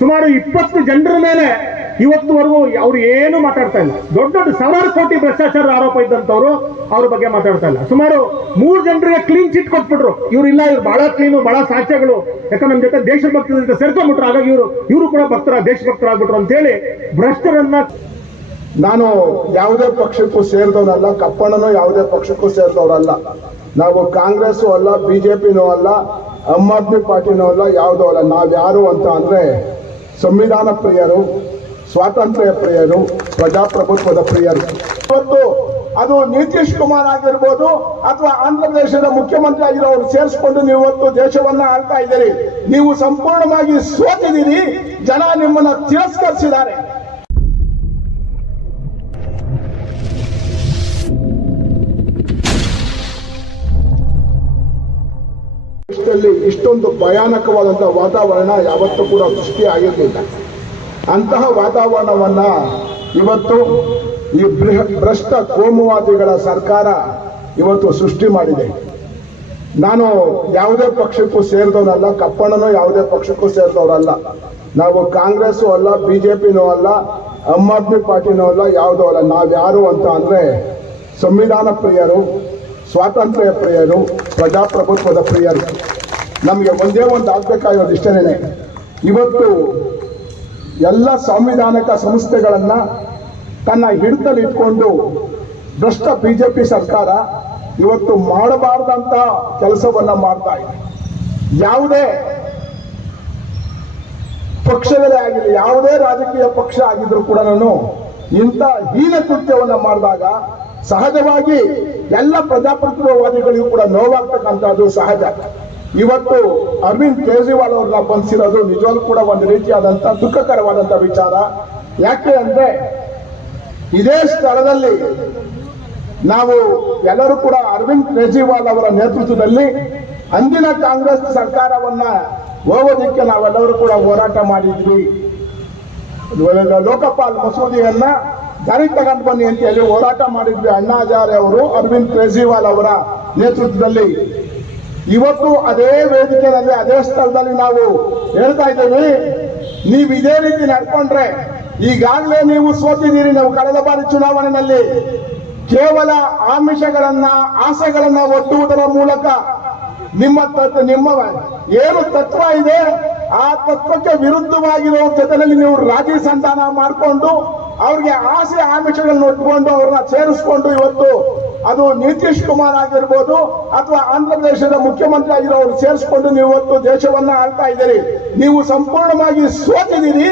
ಸುಮಾರು ಇಪ್ಪತ್ತು ಜನರ ಮೇಲೆ ಇವತ್ತುವರೆಗೂ ಅವ್ರು ಏನು ಮಾತಾಡ್ತಾ ಇಲ್ಲ. ದೊಡ್ಡ ದೊಡ್ಡ ಸಾವಿರಾರು ಕೋಟಿ ಭ್ರಷ್ಟಾಚಾರದ ಆರೋಪ ಇದ್ದಂಥವ್ರು ಅವ್ರ ಬಗ್ಗೆ ಮಾತಾಡ್ತಾ ಇಲ್ಲ. ಸುಮಾರು ಮೂರು ಜನರಿಗೆ ಕ್ಲೀನ್ ಚಿಟ್ ಕೊಟ್ಬಿಟ್ರು. ಇವ್ರು ಇಲ್ಲ, ಇವ್ರು ಬಹಳ ಕ್ಲೀನು ಬಹಳ ಸಾಕ್ಷ್ಯಗಳು. ಯಾಕಂದ್ರೆ ನಮ್ಮ ಜೊತೆ ದೇಶಭಕ್ತರ ಜೊತೆ ಸೇರ್ಕೊಂಡ್ಬಿಟ್ರು. ಹಾಗಾಗಿ ಇವರು ಇವರು ಕೂಡ ಭಕ್ತರ ದೇಶಭಕ್ತರಾಗ್ಬಿಟ್ರು ಅಂತೇಳಿ ಭ್ರಷ್ಟರನ್ನ ನಾನು ಯಾವುದೇ ಪಕ್ಷಕ್ಕೂ ಸೇರಿದವನಲ್ಲ ಕಪ್ಪಣ್ಣನೂ ಯಾವುದೇ ಪಕ್ಷಕ್ಕೂ ಸೇರಿದವರಲ್ಲ. ನಾವು ಕಾಂಗ್ರೆಸ್ಸು ಅಲ್ಲ, ಬಿಜೆಪಿನೂ ಅಲ್ಲ, ಆಮ್ ಆದ್ಮಿ ಪಾರ್ಟಿನೂ ಅಲ್ಲ, ಯಾವುದೂ ಅಲ್ಲ. ನಾವ್ಯಾರು ಅಂತ ಅಂದ್ರೆ ಸಂವಿಧಾನ ಪ್ರಿಯರು, ಸ್ವಾತಂತ್ರ್ಯ ಪ್ರಿಯರು, ಪ್ರಜಾಪ್ರಭುತ್ವದ ಪ್ರಿಯರು. ಇವತ್ತು ಅದು ನಿತೀಶ್ ಕುಮಾರ್ ಆಗಿರ್ಬೋದು ಅಥವಾ ಆಂಧ್ರ ಪ್ರದೇಶದ ಮುಖ್ಯಮಂತ್ರಿ ಆಗಿರೋರು ಸೇರಿಸ್ಕೊಂಡು ನೀವು ಇವತ್ತು ದೇಶವನ್ನ ಆಳ್ತಾ ಇದ್ದೀರಿ. ನೀವು ಸಂಪೂರ್ಣವಾಗಿ ಸೋತಿದ್ದೀರಿ. ಜನ ನಿಮ್ಮನ್ನ ತಿರಸ್ಕರಿಸಿದ್ದಾರೆ. ಇಷ್ಟೊಂದು ಭಯಾನಕವಾದಂತಹ ವಾತಾವರಣ ಯಾವತ್ತೂ ಕೂಡ ಸೃಷ್ಟಿ ಆಗಿರಲಿಲ್ಲ. ಅಂತಹ ವಾತಾವರಣವನ್ನ ಇವತ್ತು ಈ ಬೃಹ- ಭ್ರಷ್ಟ ಕೋಮುವಾದಿಗಳ ಸರ್ಕಾರ ಇವತ್ತು ಸೃಷ್ಟಿ ಮಾಡಿದೆ. ನಾನು ಯಾವುದೇ ಪಕ್ಷಕ್ಕೂ ಸೇರಿದವನಲ್ಲ, ಕಪ್ಪಣ್ಣನೂ ಯಾವುದೇ ಪಕ್ಷಕ್ಕೂ ಸೇರಿದವರಲ್ಲ. ನಾವು ಕಾಂಗ್ರೆಸ್ಸು ಅಲ್ಲ, ಬಿಜೆಪಿನೂ ಅಲ್ಲ, ಆಮ್ ಆದ್ಮಿ ಪಾರ್ಟಿನೂ ಅಲ್ಲ, ಯಾವುದೂ ಅಲ್ಲ. ನಾವ್ಯಾರು ಅಂತ ಅಂದರೆ ಸಂವಿಧಾನ ಪ್ರಿಯರು, ಸ್ವಾತಂತ್ರ್ಯ ಪ್ರಿಯರು, ಪ್ರಜಾಪ್ರಭುತ್ವದ ಪ್ರಿಯರು. ನಮಗೆ ಒಂದೇ ಒಂದು ಆಗ್ಬೇಕಾಗಿರೋದು ಇಷ್ಟೇನೆ ಇವತ್ತು ಎಲ್ಲ ಸಾಂವಿಧಾನಿಕ ಸಂಸ್ಥೆಗಳನ್ನ ತನ್ನ ಹಿಡಿತಲ್ಲಿ ಇಟ್ಕೊಂಡು ಭ್ರಷ್ಟ ಬಿಜೆಪಿ ಸರ್ಕಾರ ಇವತ್ತು ಮಾಡಬಾರ್ದಂತ ಕೆಲಸವನ್ನ ಮಾಡ್ತಾ ಇದೆ. ಯಾವುದೇ ಪಕ್ಷಗಳೇ ಆಗಿರಲಿ, ಯಾವುದೇ ರಾಜಕೀಯ ಪಕ್ಷ ಆಗಿದ್ರು ಕೂಡ ನಾನು ಇಂಥ ಹೀನ ಕೃತ್ಯವನ್ನ ಮಾಡಿದಾಗ ಸಹಜವಾಗಿ ಎಲ್ಲ ಪ್ರಜಾಪ್ರಭುತ್ವವಾದಿಗಳಿಗೂ ಕೂಡ ನೋವಾಗ್ತಕ್ಕಂಥದ್ದು ಸಹಜ. ಇವತ್ತು ಅರವಿಂದ್ ಕೇಜ್ರಿವಾಲ್ ಅವ್ರನ್ನ ಬಂಧಿಸಿರೋದು ನಿಜವಾಗ್ಲೂ ಕೂಡ ಒಂದು ರೀತಿಯಾದಂತ ದುಃಖಕರವಾದಂತ ವಿಚಾರ. ಯಾಕೆ ಅಂದ್ರೆ ಇದೇ ಸ್ಥಳದಲ್ಲಿ ನಾವು ಎಲ್ಲರೂ ಕೂಡ ಅರವಿಂದ್ ಕೇಜ್ರಿವಾಲ್ ಅವರ ನೇತೃತ್ವದಲ್ಲಿ ಅಂದಿನ ಕಾಂಗ್ರೆಸ್ ಸರ್ಕಾರವನ್ನ ಹೋಗೋದಕ್ಕೆ ನಾವೆಲ್ಲರೂ ಕೂಡ ಹೋರಾಟ ಮಾಡಿದ್ವಿ. ಲೋಕಪಾಲ್ ಮಸೂದಿಯನ್ನ ದಾರಿ ತಗೊಂಡು ಬನ್ನಿ ಅಂತ ಹೇಳಿ ಹೋರಾಟ ಮಾಡಿದ್ವಿ ಅಣ್ಣಾಜಾರೆ ಅವರು ಅರವಿಂದ್ ಕೇಜ್ರಿವಾಲ್ ಅವರ ನೇತೃತ್ವದಲ್ಲಿ. ಇವತ್ತು ಅದೇ ವೇದಿಕೆಯಲ್ಲಿ, ಅದೇ ಸ್ಥಳದಲ್ಲಿ ನಾವು ಹೇಳ್ತಾ ಇದ್ದೀವಿ, ನೀವು ಇದೇ ರೀತಿ ನಡ್ಕೊಂಡ್ರೆ ಈಗಾಗಲೇ ನೀವು ಸೋತಿದ್ದೀರಿ. ನಾವು ಕಳೆದ ಬಾರಿ ಚುನಾವಣೆಯಲ್ಲಿ ಕೇವಲ ಆಮಿಷಗಳನ್ನ, ಆಸೆಗಳನ್ನ ಒಡ್ಡುವುದರ ಮೂಲಕ ನಿಮ್ಮ ತತ್ವ ನಿಮ್ಮ ಏನು ತತ್ವ ಇದೆ, ಆ ತತ್ವಕ್ಕೆ ವಿರುದ್ಧವಾಗಿರೋ ಜೊತೆಯಲ್ಲಿ ನೀವು ರಾಜಿ ಸಂಧಾನ ಮಾಡಿಕೊಂಡು, ಅವ್ರಿಗೆ ಆಸೆ ಆಮಿಷಗಳನ್ನ ಒಟ್ಕೊಂಡು ಅವ್ರನ್ನ ಸೇರಿಸ್ಕೊಂಡು ಇವತ್ತು ಅದು ನಿತೀಶ್ ಕುಮಾರ್ ಆಗಿರ್ಬೋದು ಅಥವಾ ಆಂಧ್ರ ಪ್ರದೇಶದ ಮುಖ್ಯಮಂತ್ರಿ ಆಗಿರೋರು ಸೇರಿಸ್ಕೊಂಡು ನೀವು ಇವತ್ತು ದೇಶವನ್ನ ಆಳ್ತಾ ಇದ್ದೀರಿ. ನೀವು ಸಂಪೂರ್ಣವಾಗಿ ಸೋತಿದ್ದೀರಿ.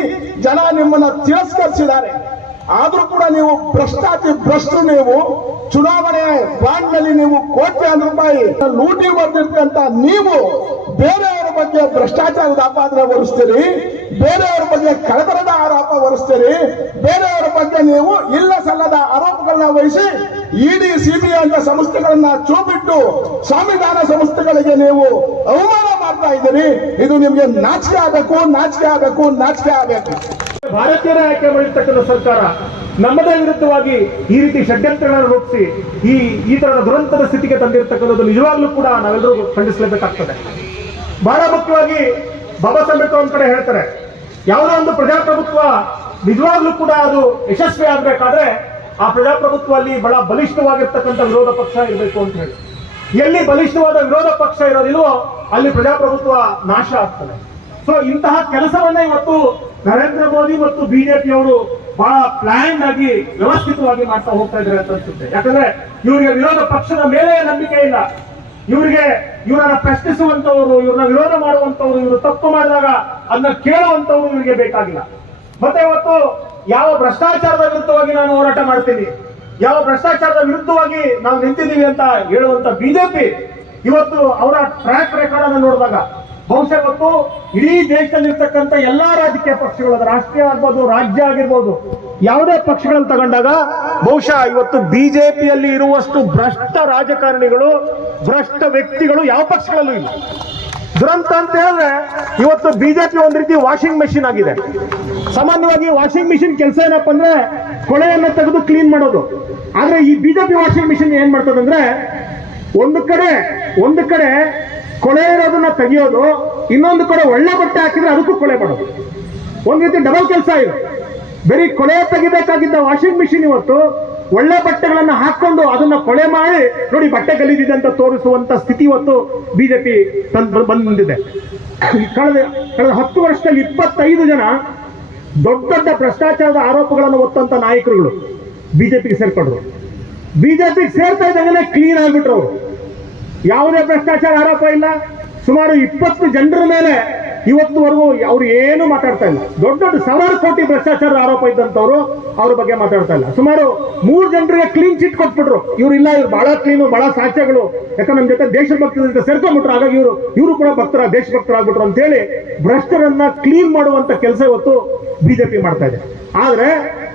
ಜನ ನಿಮ್ಮನ್ನ ತಿರಸ್ಕರಿಸಿದ್ದಾರೆ. ಆದ್ರೂ ಕೂಡ ನೀವು ಭ್ರಷ್ಟಾತಿ ಭ್ರಷ್ಟರು ನೀವು. ಚುನಾವಣೆ ಬಾಂಡ್ನಲ್ಲಿ ನೀವು ಕೋಟ್ಯಾಂತರ ರೂಪಾಯಿ ಲೂಟಿ ಬರ್ದಿರ್ತಕ್ಕಂತ ನೀವು ಬೇರೆಯವರ ಬಗ್ಗೆ ಭ್ರಷ್ಟಾಚಾರದ ಆಪಾದನೆ ಹೊರಿಸ್ತೀರಿ. ಬೇರೆಯವರ ಬಗ್ಗೆ ಕಳತನದ ಆರೋಪ ಹೊರಿಸ್ತೀರಿ. ಬೇರೆ ನೀವು ಇಲ್ಲ ಸಲ್ಲದ ಆರೋಪಗಳನ್ನ ವಹಿಸಿ ಇಡಿ ಸಿಬಿಐ ಅಂತ ಸಂಸ್ಥೆಗಳನ್ನ ಚೂಬಿಟ್ಟು ಸಂವಿಧಾನ ಸಂಸ್ಥೆಗಳಿಗೆ ನೀವು ಅವಮಾನ ಮಾಡ್ತಾ ಇದ್ದೀರಿ. ಇದು ನಿಮ್ಗೆ ನಾಚಿಕೆ ಆಗಬೇಕು ನಾಚಿಕೆ ಆಗಬೇಕು ನಾಚಿಕೆ ಆಗಬೇಕು. ಭಾರತೀಯರ ಆಯ್ಕೆ ಮಾಡಿರ್ತಕ್ಕಂಥ ಸರ್ಕಾರ ನಮ್ಮದೇ ವಿರುದ್ಧವಾಗಿ ಈ ರೀತಿ ಷಡ್ಯಂತ್ರಗಳನ್ನು ರೂಪಿಸಿ ಈ ಈ ತರದ ದುರಂತದ ಸ್ಥಿತಿಗೆ ತಂದಿರತಕ್ಕಂಥದ್ದು ನಿಜವಾಗ್ಲೂ ಕೂಡ ನಾವೆಲ್ಲರೂ ಖಂಡಿಸಲೇಬೇಕಾಗ್ತದೆ. ಬಹಳ ಮುಖ್ಯವಾಗಿ ಬಾಬಾ ಸಾಹೇಬ್ ಅಂಬೇಡ್ಕರ್ ಕಡೆ ಹೇಳ್ತಾರೆ, ಯಾವುದೋ ಒಂದು ಪ್ರಜಾಪ್ರಭುತ್ವ ನಿಜವಾಗ್ಲೂ ಕೂಡ ಅದು ಯಶಸ್ವಿ ಆಗ್ಬೇಕಾದ್ರೆ ಆ ಪ್ರಜಾಪ್ರಭುತ್ವ ಅಲ್ಲಿ ಬಹಳ ಬಲಿಷ್ಠವಾಗಿರ್ತಕ್ಕಂಥ ವಿರೋಧ ಪಕ್ಷ ಇರಬೇಕು ಅಂತ ಹೇಳಿ. ಎಲ್ಲಿ ಬಲಿಷ್ಠವಾದ ವಿರೋಧ ಪಕ್ಷ ಇರೋದಿಲ್ವೋ ಅಲ್ಲಿ ಪ್ರಜಾಪ್ರಭುತ್ವ ನಾಶ ಆಗ್ತದೆ. ಸೊ ಇಂತಹ ಕೆಲಸವನ್ನ ಇವತ್ತು ನರೇಂದ್ರ ಮೋದಿ ಮತ್ತು ಬಿಜೆಪಿಯವರು ಬಹಳ ಪ್ಲಾನ್ ಆಗಿ, ವ್ಯವಸ್ಥಿತವಾಗಿ ಮಾಡ್ತಾ ಹೋಗ್ತಾ ಇದ್ದಾರೆ ಅಂತ ಅನ್ಸುತ್ತೆ. ಯಾಕಂದ್ರೆ ಇವರಿಗೆ ವಿರೋಧ ಪಕ್ಷದ ಮೇಲೆ ನಂಬಿಕೆ ಇಲ್ಲ. ಇವರಿಗೆ ಇವರನ್ನ ಪ್ರಶ್ನಿಸುವಂತವರು, ಇವ್ರನ್ನ ವಿರೋಧ ಮಾಡುವಂತವ್ರು, ಇವರು ತಪ್ಪು ಮಾಡಿದಾಗ ಅದನ್ನ ಕೇಳುವಂತವರು ಇವರಿಗೆ ಬೇಕಾಗಿಲ್ಲ. ಮತ್ತೆ ಇವತ್ತು ಯಾವ ಭ್ರಷ್ಟಾಚಾರದ ವಿರುದ್ಧವಾಗಿ ನಾನು ಹೋರಾಟ ಮಾಡ್ತೀನಿ? ಯಾವ ಭ್ರಷ್ಟಾಚಾರದ ವಿರುದ್ಧವಾಗಿ ನಾವು ನಿಂತಿದ್ದೀವಿ ಅಂತ ಹೇಳುವಂತ ಬಿಜೆಪಿ ಇವತ್ತು ಅವರ ಟ್ರ್ಯಾಕ್ ರೆಕಾರ್ಡ್ ಅನ್ನು ನೋಡಿದಾಗ, ಬಹುಶಃ ಇವತ್ತು ಇಡೀ ದೇಶದಲ್ಲಿರ್ತಕ್ಕಂಥ ಎಲ್ಲಾ ರಾಜಕೀಯ ಪಕ್ಷಗಳು ರಾಷ್ಟ್ರೀಯ ಆಗ್ಬೋದು, ರಾಜ್ಯ ಆಗಿರ್ಬೋದು, ಯಾವುದೇ ಪಕ್ಷಗಳನ್ನು ತಗೊಂಡಾಗ ಬಹುಶಃ ಇವತ್ತು ಬಿಜೆಪಿಯಲ್ಲಿ ಇರುವಷ್ಟು ಭ್ರಷ್ಟ ರಾಜಕಾರಣಿಗಳು, ಭ್ರಷ್ಟ ವ್ಯಕ್ತಿಗಳು ಯಾವ ಪಕ್ಷಗಳಲ್ಲೂ ಇಲ್ಲ. ದುರಂತ ಅಂತ ಹೇಳಿದ್ರೆ ಇವತ್ತು ಬಿಜೆಪಿ ಒಂದ್ ರೀತಿ ವಾಷಿಂಗ್ ಮೆಷಿನ್ ಆಗಿದೆ. ಸಾಮಾನ್ಯವಾಗಿ ವಾಷಿಂಗ್ ಮಿಷಿನ್ ಕೆಲಸ ಏನಪ್ಪ ಅಂದ್ರೆ ಕೊಳೆಯನ್ನು ತೆಗೆದು ಕ್ಲೀನ್ ಮಾಡೋದು. ಆದ್ರೆ ಈ ಬಿಜೆಪಿ ವಾಷಿಂಗ್ ಮಿಷಿನ್ ಏನ್ ಮಾಡ್ತದಂದ್ರೆ ಒಂದು ಕಡೆ ಒಂದು ಕಡೆ ಕೊಳೆ ಇರೋದನ್ನ ತೆಗೆಯೋದು, ಇನ್ನೊಂದು ಕಡೆ ಒಳ್ಳೆ ಬಟ್ಟೆ ಹಾಕಿದ್ರೆ ಅದಕ್ಕೂ ಕೊಳೆ ಮಾಡೋದು. ಒಂದ್ ರೀತಿ ಡಬಲ್ ಕೆಲಸ ಇದು. ಬರೀ ಕೊಳೆ ತೆಗಿಬೇಕಾಗಿದ್ದ ವಾಷಿಂಗ್ ಮಿಷಿನ್ ಇವತ್ತು ಒಳ್ಳೆ ಬಟ್ಟೆಗಳನ್ನು ಹಾಕೊಂಡು ಅದನ್ನ ಕೊಳೆ ಮಾಡಿ ನೋಡಿ ಬಟ್ಟೆ ಗಲೀಜಿದೆ ಅಂತ ತೋರಿಸುವಂತ ಸ್ಥಿತಿ ಇವತ್ತು ಬಿಜೆಪಿ ಬಂದಿದೆ ಕಳೆದ ಕಳೆದ ಹತ್ತು ವರ್ಷದಲ್ಲಿ ಇಪ್ಪತ್ತೈದು ಜನ ದೊಡ್ಡ ದೊಡ್ಡ ಭ್ರಷ್ಟಾಚಾರದ ಆರೋಪಗಳನ್ನು ಹೊತ್ತಂತ ನಾಯಕರುಗಳು ಬಿಜೆಪಿಗೆ ಸೇರ್ಕೊಂಡ್ರು. ಬಿಜೆಪಿಗೆ ಸೇರ್ತಾ ಇದ್ದಂಗೆ ಕ್ಲೀನ್ ಆಗ್ಬಿಟ್ರು ಅವರು. ಯಾವುದೇ ಭ್ರಷ್ಟಾಚಾರ ಆರೋಪ ಇಲ್ಲ. ಸುಮಾರು ಇಪ್ಪತ್ತು ಜನರ ಮೇಲೆ ಇವತ್ತುವರೆಗೂ ಅವ್ರು ಏನು ಮಾತಾಡ್ತಾ ಇಲ್ಲ. ದೊಡ್ಡ ದೊಡ್ಡ ಸಾವಿರಾರು ಕೋಟಿ ಭ್ರಷ್ಟಾಚಾರದ ಆರೋಪ ಇದ್ದಂಥವ್ರು ಅವ್ರ ಬಗ್ಗೆ ಮಾತಾಡ್ತಾ ಇಲ್ಲ. ಸುಮಾರು ಮೂರು ಜನರಿಗೆ ಕ್ಲೀನ್ ಚಿಟ್ ಕೊಟ್ಬಿಟ್ರು. ಇವ್ರು ಇಲ್ಲ, ಇವ್ರು ಬಹಳ ಕ್ಲೀನು ಬಹಳ ಸಾಕ್ಷ್ಯಗಳು. ಯಾಕಂದ್ರೆ ನಮ್ಮ ಜೊತೆ ದೇಶಭಕ್ತರ ಸೇರ್ಕೊಂಡ್ಬಿಟ್ರು. ಹಾಗಾಗಿ ಇವರು ಇವರು ಕೂಡ ಭಕ್ತರ ದೇಶಭಕ್ತರಾಗ್ಬಿಟ್ರು ಅಂತೇಳಿ ಭ್ರಷ್ಟರನ್ನ ಕ್ಲೀನ್ ಮಾಡುವಂತ ಕೆಲಸ ಇವತ್ತು ಬಿಜೆಪಿ ಮಾಡ್ತಾ ಇದೆ. ಆದ್ರೆ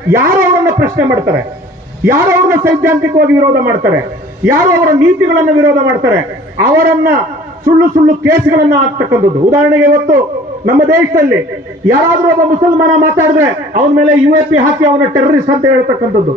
ಯಾರು ಅವರನ್ನ ಪ್ರಶ್ನೆ ಮಾಡ್ತಾರೆ. ಯಾರು ಅವ್ರನ್ನ ಸೈದ್ಧಾಂತಿಕವಾಗಿ ವಿರೋಧ ಮಾಡ್ತಾರೆ. ಯಾರು ಅವರ ನೀತಿಗಳನ್ನ ವಿರೋಧ ಮಾಡ್ತಾರೆ. ಅವರನ್ನ ಸುಳ್ಳು ಸುಳ್ಳು ಕೇಸ್ಗಳನ್ನ ಹಾಕ್ತಕ್ಕಂಥದ್ದು ಉದಾಹರಣೆಗೆ ಇವತ್ತು ನಮ್ಮ ದೇಶದಲ್ಲಿ ಯಾರಾದ್ರೂ ಒಬ್ಬ ಮುಸಲ್ಮಾನ ಮಾತಾಡಿದ್ರೆ ಅವನ ಮೇಲೆ ಯು ಎ ಪಿ ಹಾಕಿ ಅವನ ಟೆರರಿಸ್ಟ್ ಅಂತ ಹೇಳ್ತಕ್ಕಂಥದ್ದು.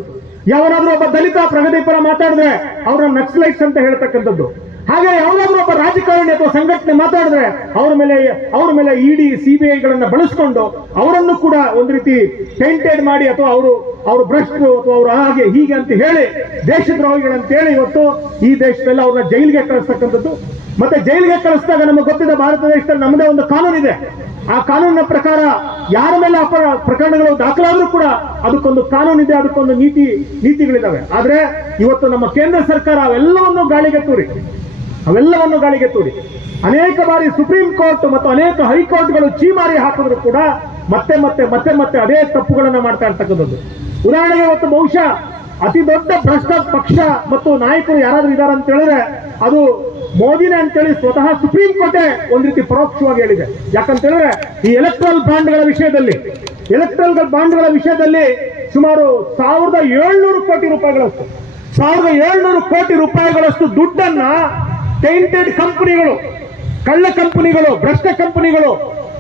ಯಾವನಾದ್ರೂ ಒಬ್ಬ ದಲಿತ ಪ್ರಗತಿಪರ ಮಾತಾಡಿದ್ರೆ ಅವರ ನಕ್ಸಲೈಟ್ಸ್ ಅಂತ ಹೇಳ್ತಕ್ಕಂಥದ್ದು. ಹಾಗೆ ಯಾವ್ದಾದ್ರು ಒಬ್ಬ ರಾಜಕಾರಣಿ ಅಥವಾ ಸಂಘಟನೆ ಮಾತಾಡಿದ್ರೆ ಅವ್ರ ಮೇಲೆ ಅವ್ರ ಮೇಲೆ ಇಡಿ ಸಿಬಿಐಗಳನ್ನ ಬಳಸ್ಕೊಂಡು ಅವರನ್ನು ಕೂಡ ಒಂದು ರೀತಿ ಪೇಂಟೆಡ್ ಮಾಡಿ ಅಥವಾ ಅವರು ಅವರು ಭ್ರಷ್ಟರು ಅಥವಾ ಅವರು ಹಾಗೆ ಹೀಗೆ ಅಂತ ಹೇಳಿ ದೇಶದ್ರೋಹಿಗಳಂತ ಹೇಳಿ ಇವತ್ತು ಈ ದೇಶದಲ್ಲಿ ಅವ್ರನ್ನ ಜೈಲಿಗೆ ಕಳಿಸ್ತಕ್ಕಂಥದ್ದು. ಮತ್ತೆ ಜೈಲಿಗೆ ಕಳಿಸಿದಾಗ ನಮಗೆ ಗೊತ್ತಿದೆ ಭಾರತ ದೇಶದಲ್ಲಿ ನಮ್ಮದೇ ಒಂದು ಕಾನೂನು ಇದೆ ಆ ಕಾನೂನಿನ ಪ್ರಕಾರ ಯಾರ ಮೇಲೆ ಅಪರ ಪ್ರಕರಣಗಳು ದಾಖಲಾದ್ರೂ ಕೂಡ ಅದಕ್ಕೊಂದು ಕಾನೂನಿದೆ, ಅದಕ್ಕೊಂದು ನೀತಿ, ನೀತಿಗಳಿದಾವೆ. ಆದ್ರೆ ಇವತ್ತು ನಮ್ಮ ಕೇಂದ್ರ ಸರ್ಕಾರ ಅವೆಲ್ಲವನ್ನು ಗಾಳಿಗೆ ತೂರಿ. ಅವೆಲ್ಲವನ್ನು ಗಾಳಿಗೆ ತೂರಿ. ಅನೇಕ ಬಾರಿ ಸುಪ್ರೀಂ ಕೋರ್ಟ್ ಮತ್ತು ಅನೇಕ ಹೈಕೋರ್ಟ್ಗಳು ಚೀಮಾರಿ ಹಾಕಿದ್ರು ಕೂಡ ಮತ್ತೆ ಮತ್ತೆ ಮತ್ತೆ ಮತ್ತೆ ಅದೇ ತಪ್ಪುಗಳನ್ನು ಮಾಡ್ತಾ ಇರ್ತಕ್ಕಂಥದ್ದು. ಉದಾಹರಣೆಗೆ ಇವತ್ತು ಬಹುಶಃ ಅತಿ ದೊಡ್ಡ ಭ್ರಷ್ಟ ಪಕ್ಷ ಮತ್ತು ನಾಯಕರು ಯಾರಾದ್ರೂ ಇದ್ದಾರೆ ಅಂತ ಹೇಳಿದ್ರೆ ಅದು ಮೋದಿನೇ ಅಂತೇಳಿ ಸ್ವತಃ ಸುಪ್ರೀಂ ಕೋರ್ಟೇ ಒಂದ್ ರೀತಿ ಪರೋಕ್ಷವಾಗಿ ಹೇಳಿದೆ. ಯಾಕಂತ ಹೇಳಿದ್ರೆ ಈ ಎಲೆಕ್ಟ್ರಲ್ ಬಾಂಡ್ಗಳ ವಿಷಯದಲ್ಲಿ ಎಲೆಕ್ಟ್ರಲ್ ಬಾಂಡ್ಗಳ ವಿಷಯದಲ್ಲಿ ಸುಮಾರು ಸಾವಿರದ ಏಳ್ನೂರು ಕೋಟಿ ರೂಪಾಯಿಗಳಷ್ಟು, ಸಾವಿರದ ಏಳ್ನೂರು ಕೋಟಿ ರೂಪಾಯಿಗಳಷ್ಟು ದುಡ್ಡನ್ನ ಟೈಂಟೆಡ್ ಕಂಪನಿಗಳು, ಕಳ್ಳ ಕಂಪನಿಗಳು, ಭ್ರಷ್ಟ ಕಂಪನಿಗಳು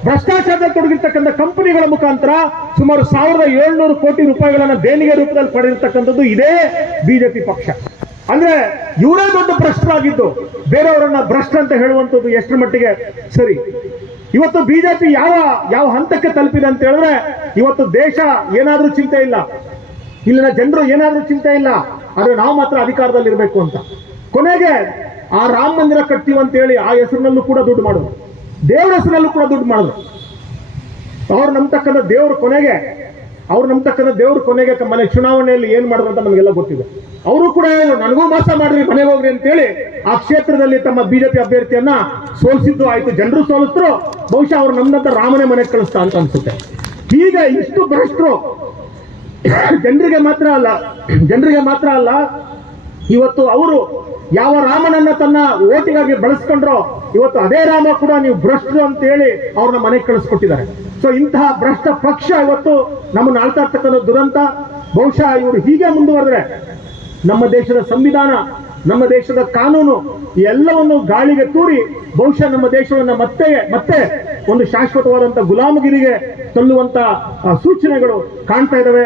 ಭ್ರಷ್ಟಾಚಾರದಲ್ಲಿ ತೊಡಗಿರ್ತಕ್ಕಂಥ ಕಂಪನಿಗಳ ಮುಖಾಂತರ ಸುಮಾರು ಸಾವಿರದ ಏಳ್ನೂರು ಕೋಟಿ ರೂಪಾಯಿಗಳನ್ನು ದೇಣಿಗೆ ರೂಪದಲ್ಲಿ ಪಡೆದಿರ್ತಕ್ಕಂಥದ್ದು ಇದೇ ಬಿಜೆಪಿ ಪಕ್ಷ. ಅಂದ್ರೆ ಇವರೇ ದೊಡ್ಡ ಭ್ರಷ್ಟರಾಗಿದ್ದು ಬೇರೆಯವರನ್ನ ಭ್ರಷ್ಟ ಅಂತ ಹೇಳುವಂಥದ್ದು ಎಷ್ಟರ ಮಟ್ಟಿಗೆ ಸರಿ. ಇವತ್ತು ಬಿಜೆಪಿ ಯಾವ ಯಾವ ಹಂತಕ್ಕೆ ತಲುಪಿದೆ ಅಂತ ಹೇಳಿದ್ರೆ ಇವತ್ತು ದೇಶ ಏನಾದ್ರೂ ಚಿಂತೆ ಇಲ್ಲ. ಇಲ್ಲಿನ ಜನರು ಏನಾದ್ರೂ ಚಿಂತೆ ಇಲ್ಲ. ಆದ್ರೆ ನಾವು ಮಾತ್ರ ಅಧಿಕಾರದಲ್ಲಿ ಇರಬೇಕು ಅಂತ. ಕೊನೆಗೆ ಆ ರಾಮ ಮಂದಿರ ಕಟ್ತೀವಂತೇಳಿ ಆ ಹೆಸರಿನಲ್ಲೂ ಕೂಡ ದುಡ್ಡು ಮಾಡಿದ್ರು ದೇವರ ಹೆಸರಲ್ಲೂ ಕೂಡ ದುಡ್ಡು ಮಾಡಿದ್ರು ಅವ್ರು ನಂಬ್ತಕ್ಕಂಥ ದೇವ್ರ ಕೊನೆಗೆ, ಅವ್ರು ನಂಬ್ತಕ್ಕಂಥ ದೇವ್ರ ಕೊನೆಗೆ ಮನೆ ಚುನಾವಣೆಯಲ್ಲಿ ಏನ್ ಮಾಡಿದ್ರು ಅಂತ ನಮಗೆಲ್ಲ ಗೊತ್ತಿದೆ. ಅವರು ಕೂಡ ಏನು, ನನಗೂ ಮೋಸ ಮಾಡ್ರಿ ಮನೆಗೆ ಹೋಗ್ರಿ ಅಂತೇಳಿ ಆ ಕ್ಷೇತ್ರದಲ್ಲಿ ತಮ್ಮ ಬಿಜೆಪಿ ಅಭ್ಯರ್ಥಿಯನ್ನ ಸೋಲಿಸಿದ್ದು ಆಯ್ತು. ಜನರು ಸೋಲಿಸ್ರು, ಬಹುಶಃ ಅವ್ರು ನಮ್ದಂತ ರಾಮನೇ ಮನೆಗೆ ಕಳಿಸ್ತಾ ಅಂತ ಅನ್ಸುತ್ತೆ. ಈಗ ಇಷ್ಟು ಭ್ರಷ್ಟರು, ಜನರಿಗೆ ಮಾತ್ರ ಅಲ್ಲ, ಜನರಿಗೆ ಮಾತ್ರ ಅಲ್ಲ, ಇವತ್ತು ಅವರು ಯಾವ ರಾಮನನ್ನ ತನ್ನ ಓಟಿಗಾಗಿ ಬಳಸ್ಕೊಂಡ್ರೋ ಇವತ್ತು ಅದೇ ರಾಮ ಕೂಡ ನೀವು ಭ್ರಷ್ಟರು ಅಂತ ಹೇಳಿ ಅವ್ರನ್ನ ಮನೆಗೆ ಕಳಿಸ್ಕೊಟ್ಟಿದ್ದಾರೆ. ಸೊ ಇಂತಹ ಭ್ರಷ್ಟ ಪಕ್ಷ ಇವತ್ತು ನಮ್ಮನ್ನ ಆಳ್ತಾ ಇರ್ತಕ್ಕಂಥ ದುರಂತ, ಬಹುಶಃ ಇವರು ಹೀಗೆ ಮುಂದುವರೆದ್ರೆ ನಮ್ಮ ದೇಶದ ಸಂವಿಧಾನ, ನಮ್ಮ ದೇಶದ ಕಾನೂನು ಎಲ್ಲವನ್ನು ಗಾಳಿಗೆ ತೂರಿ, ಬಹುಶಃ ನಮ್ಮ ದೇಶವನ್ನ ಮತ್ತೆ ಮತ್ತೆ ಒಂದು ಶಾಶ್ವತವಾದಂಥ ಗುಲಾಮಗಿರಿಗೆ ತಳ್ಳುವಂತ ಸೂಚನೆಗಳು ಕಾಣ್ತಾ ಇದ್ದಾವೆ